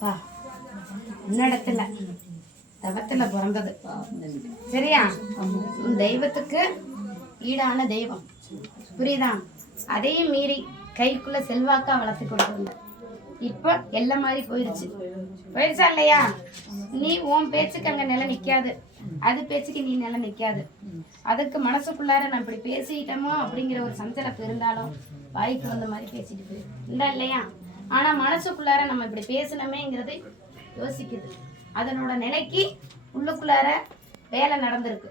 அப்பா உன்னிடத்துல தவத்துல பிறந்தது. சரியா? உன் தெய்வத்துக்கு ஈடான தெய்வம். புரியுதா? அதையும் மீறி கைக்குள்ள செல்வாக்கா வளர்த்து கொடுத்துருந்த. இப்போ எல்லாம் மாதிரி போயிருச்சு. போயிருச்சா இல்லையா? நீ உன் பேச்சுக்கு அங்க நிலை நிக்காது. அது பேச்சுக்கு நீ நிலை நிக்காது. அதுக்கு மனசுக்குள்ளார நான் இப்படி பேசிட்டோமோ அப்படிங்கிற ஒரு சஞ்சலப்பு இருந்தாலும் வாய்க்கு வந்த மாதிரி பேசிட்டு போயிரு. இல்லையா? ஆனா மனசுக்குள்ளார நம்ம இப்படி பேசணுமேங்கிறது யோசிக்குது. அதனோட நிலைக்கு உள்ளுக்குள்ளார வேலை நடந்திருக்கு.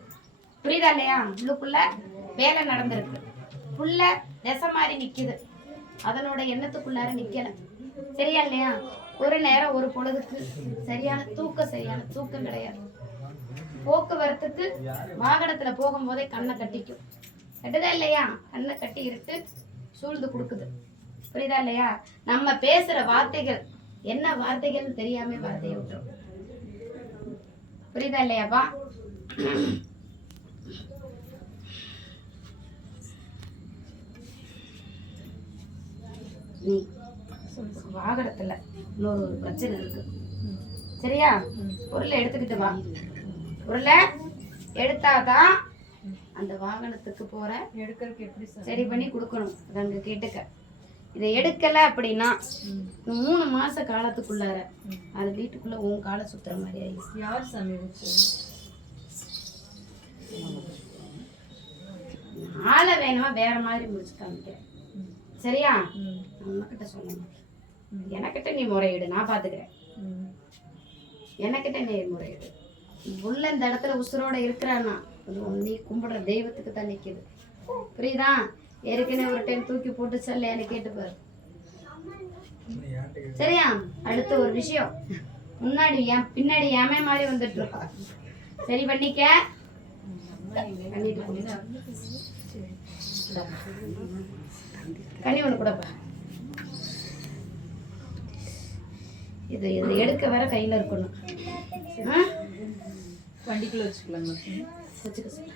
புரியுதா இல்லையா? உள்ளுக்குள்ள வேலை நடந்திருக்கு. புள்ள திசை மாதிரி நிக்குது. அதனோட எண்ணத்துக்குள்ளார நிக்கல. சரியா இல்லையா? ஒரு நேரம் ஒரு பொழுதுக்கு சரியான தூக்கம் சரியான தூக்கம் கிடையாது. போக்குவரத்துக்கு வாகனத்துல போகும்போதே கண்ணை கட்டிக்கும். கட்டுதா இல்லையா? கண்ணை கட்டி இருட்டு சூழ்ந்து கொடுக்குது. புரியுதா இல்லையா? நம்ம பேசுற வார்த்தைகள் என்ன வார்த்தைகள்னு தெரியாம வார்த்தையை விட்டுரும். புரியுதா இல்லையாப்பா நீ வாகனத்துல இன்னொரு பிரச்சனை இருக்கு. சரியா? பொருளை எடுத்துக்கிட்டு வா. பொருளை எடுத்தாதான் அந்த வாகனத்துக்கு போற எடுக்கிறதுக்கு எப்படி சார்? பண்ணி கொடுக்கணும். அங்க கேட்டுக்க. இதை எடுக்கல அப்படின்னா மூணு மாச காலத்துக்குள்ளார அது வீட்டுக்குள்ள உன் காலை சுத்துற மாதிரி ஆயிடுச்சு. யார் சாமி ஆளை வேணுமா வேற மாதிரி முடிச்சு காமிக்கிறேன் சரியா? சொல்ல மாட்டேன் எனக்கிட்ட நீ முறையிடு நான் பாத்துக்கிறேன். ம். எனக்கிட்ட நீ முறையிடு. உள்ள இந்த இடத்துல உசுரோட இருக்கிறான்னா நீ கும்பிடுற தெய்வத்துக்கு தான் நிக்குது. புரியுதா? ஏற்கனவே ஒரு டைம் தூக்கி போட்டு செல்லையான்னு கேட்டு பாரு. சரியா? அடுத்த ஒரு விஷயம். முன்னாடி என் பின்னாடி ஏமே மாதிரி வந்துட்டு இருக்கா. சரி பண்ணிக்க. கனி ஒன்று கூடப்பா இது இது எடுக்க வர கையில் இருக்கணும். ஆ? வண்டிக்குள்ள வச்சுக்கலாங்களா சாமி வச்சுக்க சொல்லு.